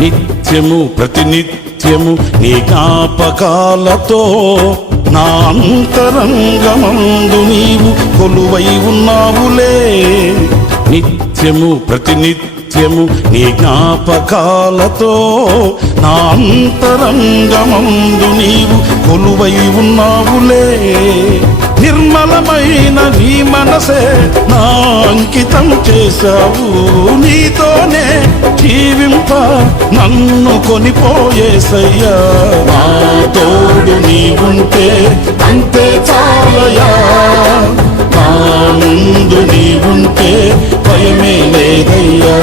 నిత్యము ప్రతినిత్యము నీ జ్ఞాపకాలతో నా అంతరంగమందు నీవు కొలువై ఉన్నావులే. నిత్యము ప్రతినిత్యము నీ జ్ఞాపకాలతో నా అంతరంగమందు నీవు కొలువై ఉన్నావులే. నిర్మలమైన నీ మనసే నా అంకితం చేశావు. నీతోనే జీవింప నన్ను కొనిపోయేసయ్యా. నా తోడు నీవుంటే అంతే చాలయా. నా ముందు నీవుంటే భయమే లేదయ్యా.